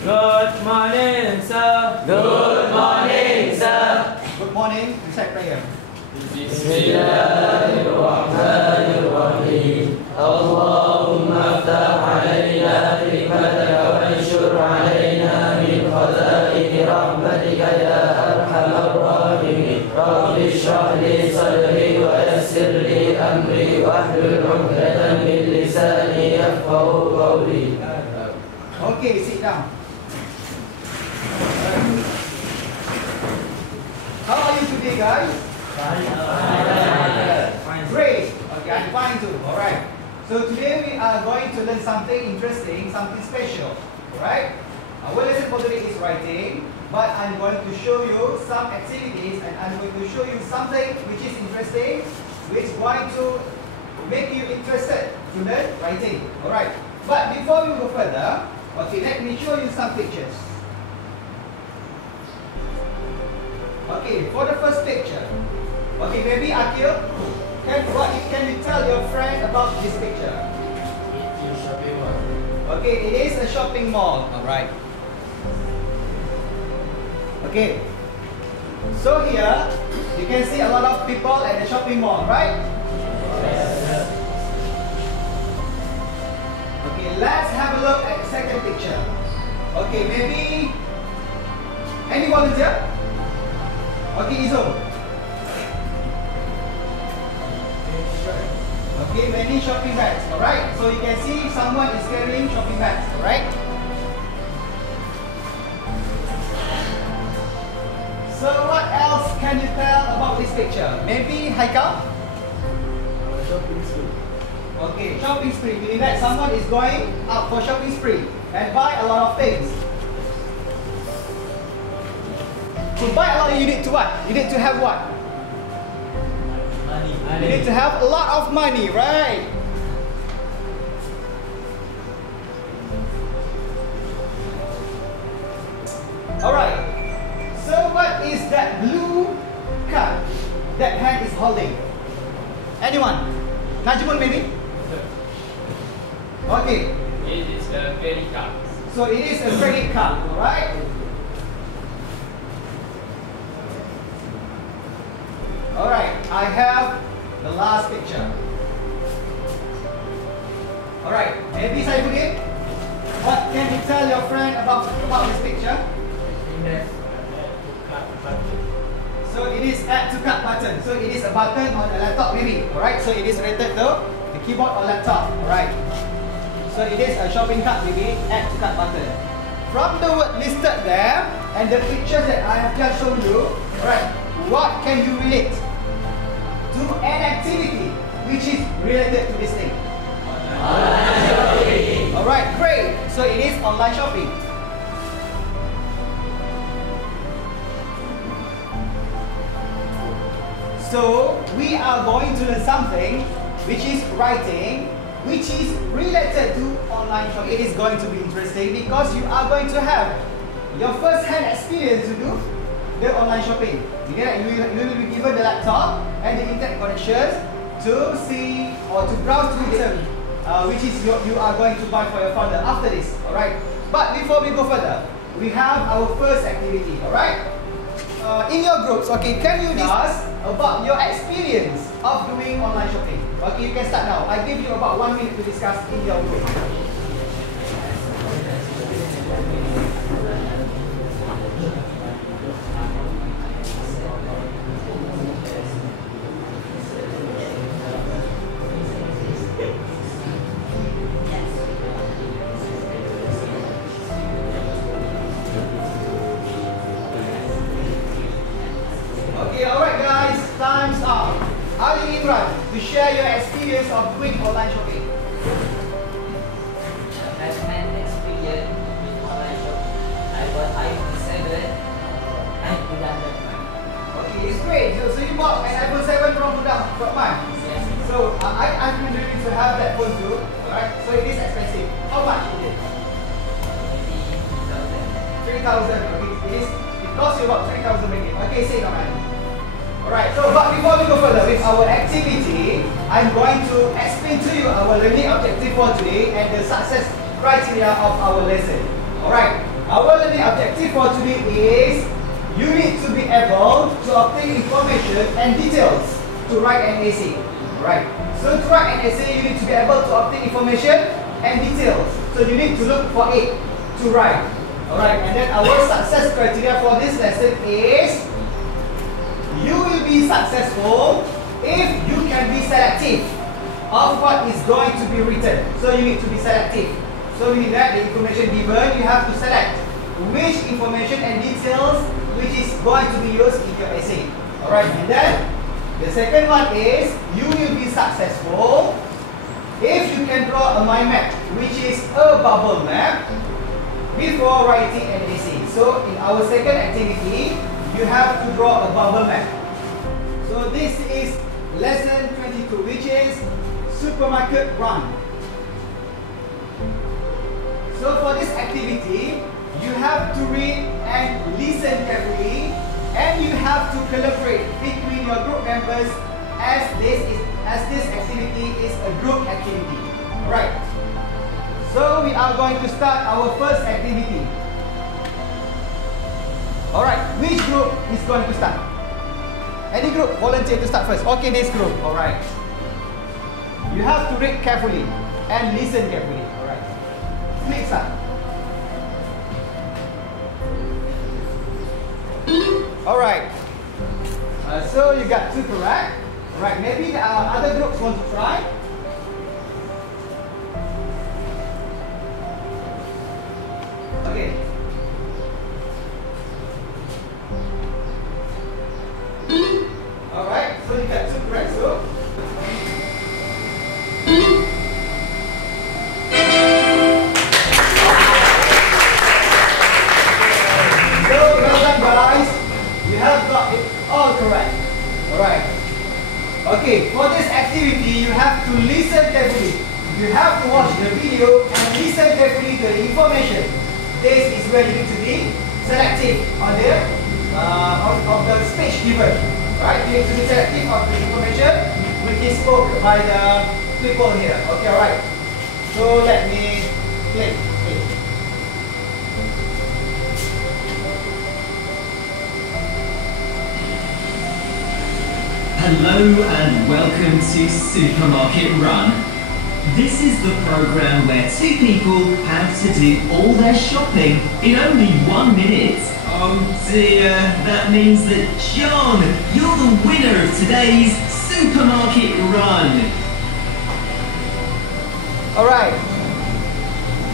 Good morning, sir. Good morning, sir. Good morning. Recite prayer. Bismillahirrahmanirrahim. Allahumma aftah alaina hikmataka wa anshur alaina min khazaini rahmatika ya arhamar rahimin. Rabbi shrah li sadri wa yassir li amri wahlul 'uqdatam min lisani yafqahu qawli. Okay, sit down. How are you today, guys? Fine. Great. Okay, I'm fine too. Alright. So today we are going to learn something interesting, something special. Alright? Our lesson for today is writing, but I'm going to show you some activities and I'm going to show you something which is interesting, which is going to make you interested to learn writing. Alright. But before we go further, okay, let me show you some pictures. Okay, for the first picture. Okay, maybe Akil, can you tell your friend about this picture? Okay, it is a shopping mall. Alright. Okay. So here, you can see a lot of people at the shopping mall, right? Yes. Okay, let's have a look at the second picture. Okay, maybe any volunteer? Okay, Izo. Okay, many shopping bags, alright? So you can see someone is carrying shopping bags, alright? So what else can you tell about this picture? Maybe Haikal? Shopping spree. Okay, shopping spree, meaning that someone is going out for shopping spree and buy a lot of things. To buy a lot, you need to what? You need to have what? Money. You need to have a lot of money, right? Alright. So what is that blue card that hand is holding? Anyone? Najmun maybe? Okay. It is a credit card. So it is a credit card, alright? Alright, I have the last picture. Alright, maybe Saifuddin, what can you tell your friend about this picture? So it is add to cart button. So it is a button on a laptop maybe. Alright, so it is related to the keyboard or laptop. Alright. So it is a shopping cart maybe, add to cart button. From the word listed there and the pictures that I have just shown you, alright, what can you relate to an activity which is related to this thing? Online shopping. Alright, great. So it is online shopping. So we are going to learn something which is writing, which is related to online shopping. It is going to be interesting because you are going to have your first-hand experience to do the online shopping. You will be given the laptop and the internet connections to see or to browse through the which is you are going to buy for your father after this. Alright. But before we go further, we have our first activity. Alright. In your groups, okay, can you discuss about your experience of doing online shopping? Okay, you can start now. I give you about 1 minute to discuss in your group. Okay, alright guys, time's up. Ali Imran, to share your experience of doing online shopping. As an experience in online shopping, I bought iPhone 7 and Okay, it's great. So you bought an iPhone 7 from mine. Yes. So I've been ready to have that phone too. Alright, so it is expensive. How much is it? Maybe 3,000. 3,000. Okay, it costs you about 3,000 ringgit. Okay, say no man. Alright, so but before we go further with our activity, I'm going to explain to you our learning objective for today and the success criteria of our lesson. Alright, Our learning objective for today is you need to be able to obtain information and details to write an essay. Right. So to write an essay, you need to be able to obtain information and details. So you need to look for it to write. Alright, and then our success criteria for this lesson is you will be successful if you can be selective of what is going to be written. So you need to be selective. So meaning that the information given, you have to select which information and details which is going to be used in your essay. Alright, and then the second one is you will be successful if you can draw a mind map, which is a bubble map, before writing an essay. So in our second activity, you have to draw a bubble map. So this is lesson 22, which is supermarket run. So for this activity, you have to read and listen carefully, and you have to collaborate between your group members as this activity is a group activity. Alright. So we are going to start our first activity. Alright, which group is going to start? Any group volunteer to start first? Okay, this group. Alright. You have to read carefully and listen carefully. Alright. Please start. Alright. So you got 2 correct. Alright, maybe other groups want to try. Okay. Alright, so you got 2 correct, so. So well done guys. You have got it all correct. Alright. Okay, for this activity you have to listen carefully. You have to watch the video and listen carefully to the information. This is where you need to be selective on the speech given. Right? You need to be selective of the information which is spoken by the people here. Okay, alright. So let me play. Hello and welcome to Supermarket Run. This is the program where 2 people have to do all their shopping in only 1 minute. Oh dear, that means that John, you're the winner of today's Supermarket Run. Alright.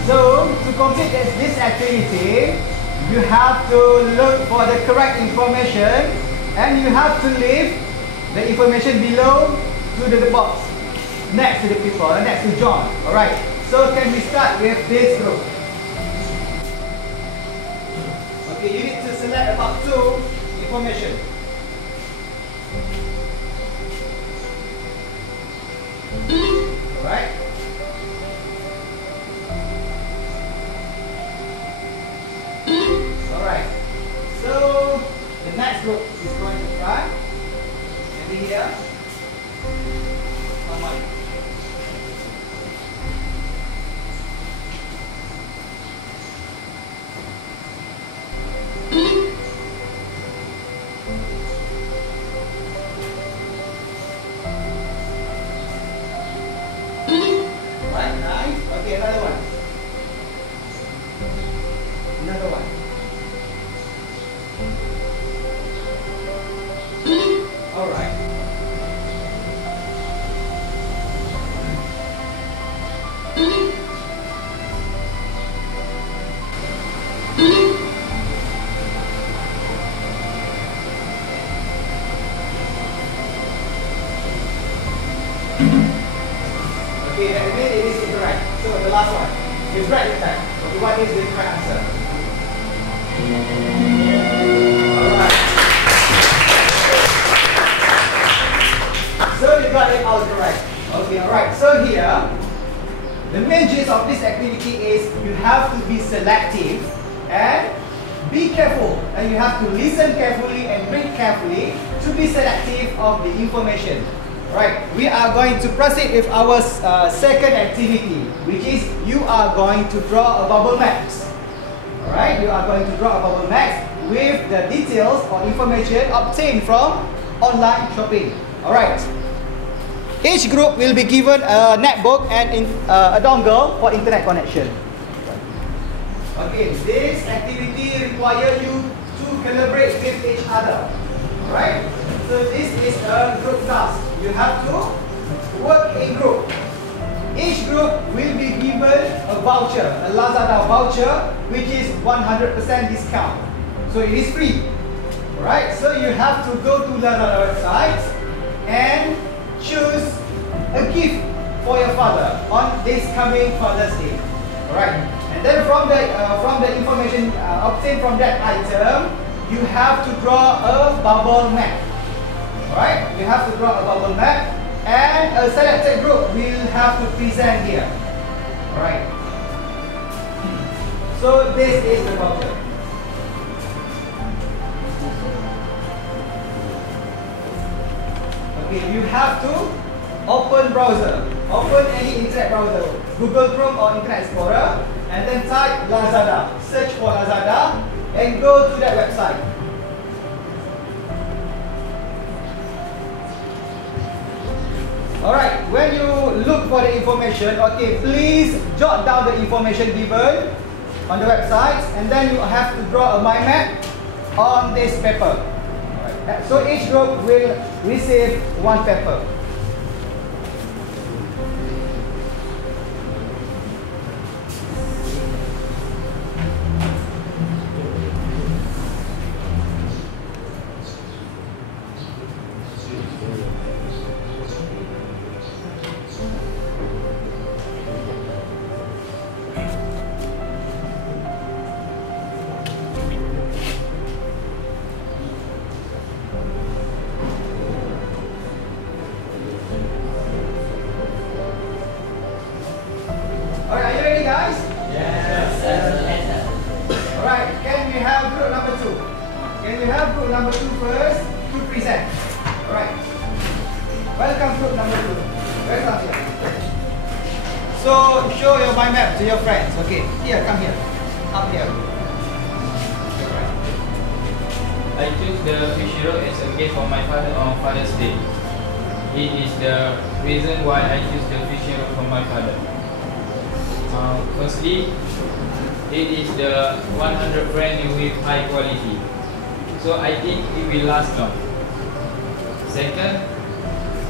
So to complete this activity, you have to look for the correct information and you have to leave the information below to the box next to the people, next to John. Alright, so can we start with this group? Okay, you need to select about 2 information. Alright. Alright, so the next group is going to try. Maybe here. Right, nice. Okay, another one. Another one. All right. Okay, that means it is incorrect. So the last one is right this time. Okay, what is the correct answer? Alright. So you got it all correct. Okay, alright. So here, the main gist of this activity is you have to be selective and be careful. And you have to listen carefully and read carefully to be selective of the information. Right, we are going to proceed with our second activity, which is you are going to draw a bubble map. Alright, you are going to draw a bubble map with the details or information obtained from online shopping. Alright. Each group will be given a netbook and a dongle for internet connection. Okay, this activity requires you to collaborate with each other. Alright, so this is a group task. You have to work in group. Each group will be given a voucher, a Lazada voucher, which is 100% discount. So it is free. Alright, so you have to go to Lazada website and choose a gift for your father on this coming Father's Day. Alright, and then from the information obtained from that item, you have to draw a bubble map. Alright, you have to draw a bubble map. And a selected group will have to present here. Alright. So this is the voucher. Okay, you have to open browser. Open any internet browser. Google Chrome or Internet Explorer. And then type Lazada. Search for Lazada and go to that website. Alright, when you look for the information, okay, please jot down the information given on the website, and then you have to draw a mind map on this paper. Right. So each group will receive one paper. So show your mind map to your friends. Okay, here, come here, up here. I choose the fish roll as a gift for my father on Father's Day. It is the reason why I choose the fish roll for my father. Firstly, it is the 100 brand new with high quality, so I think it will last long. Second,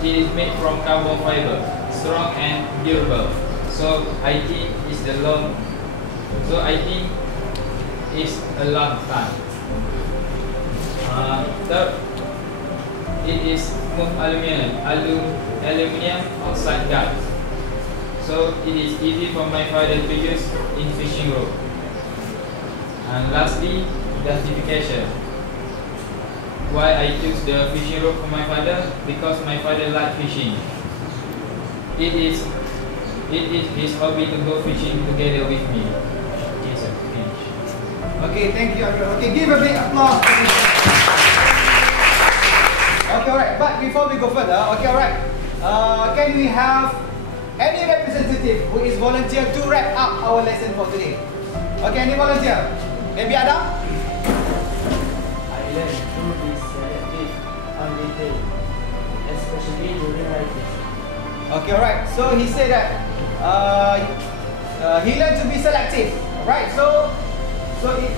it is made from carbon fiber, strong and durable. So I think it's a long time. Third, it is smooth aluminium oxide guard. So it is easy for my father to use in fishing rod. And lastly, justification. Why I choose the fishing rod for my father? Because my father likes fishing. It is his hobby to go fishing together with me. Yes, sir. Finish. Okay, thank you. Okay, give a big applause. Okay, alright. But before we go further, okay, alright. Can we have any representative who is volunteer to wrap up our lesson for today? Okay, any volunteer? Maybe Adam? I learned to be selective on detail, especially during writing. Okay, alright. So he said that he learned to be selective. Alright, so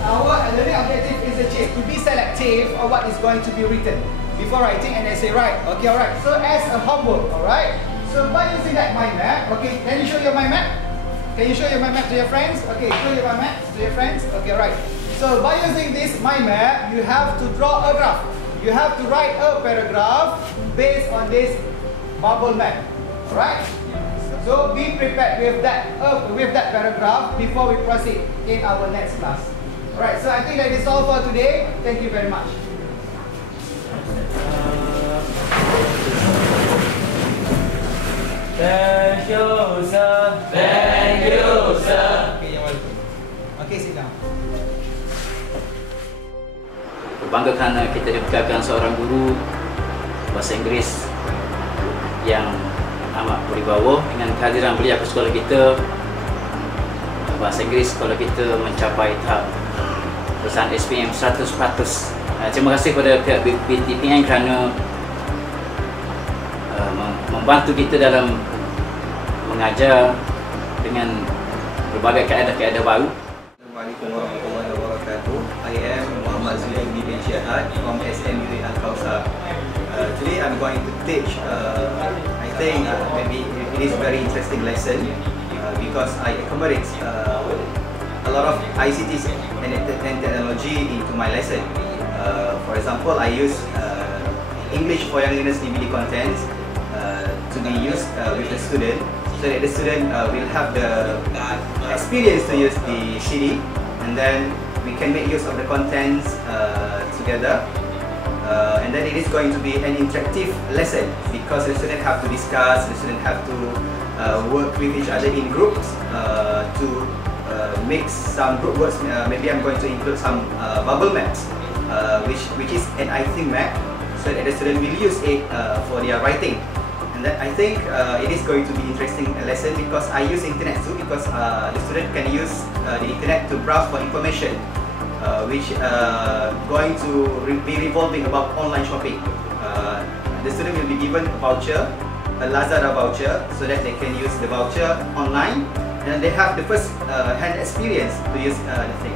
our learning objective is achieved to be selective of what is going to be written before writing and essay, right? Okay, alright. So as a homework, alright. So by using that mind map, okay, can you show your mind map? Can you show your mind map to your friends? Okay, show your mind map to your friends. Okay, alright. So by using this mind map, you have to draw a graph. You have to write a paragraph based on this bubble map. Alright? So be prepared with that paragraph before we proceed in our next class. Alright, so I think that is all for today. Thank you very much. Thank you, sir. Thank you, sir. Okay, you're welcome. Okay, sit down. Berbangga kerana kita dibekalkan seorang guru bahasa Inggeris yang amat berwibawa. Dengan kehadiran beliau ke sekolah kita, bahasa Inggeris sekolah kita mencapai tahap perusahaan SPM 100%. Terima kasih kepada pihak BTPN kerana membantu kita dalam mengajar dengan berbagai kaedah-kaedah baru. Assalamualaikum warahmatullahi wabarakatuh. I am Muhammad Zuhairi bin Syahad from SMU KAUTHAR. Today I'm going to teach, I think maybe it is very interesting lesson because I accommodate a lot of ICT and technology into my lesson. For example, I use English for Young Learners DVD contents to be used with the student, so that the student will have the experience to use the CD, and then we can make use of the contents together. And then it is going to be an interactive lesson because the student have to discuss, the student have to work with each other in groups to make some group works. Maybe I'm going to include some bubble maps, which is an I-think map, so that the student will use it for their writing. And that I think it is going to be interesting lesson because I use internet too, because the student can use the internet to browse for information, which going to be revolving about online shopping. The student will be given a voucher, a Lazada voucher, so that they can use the voucher online, and they have the first hand experience to use the thing.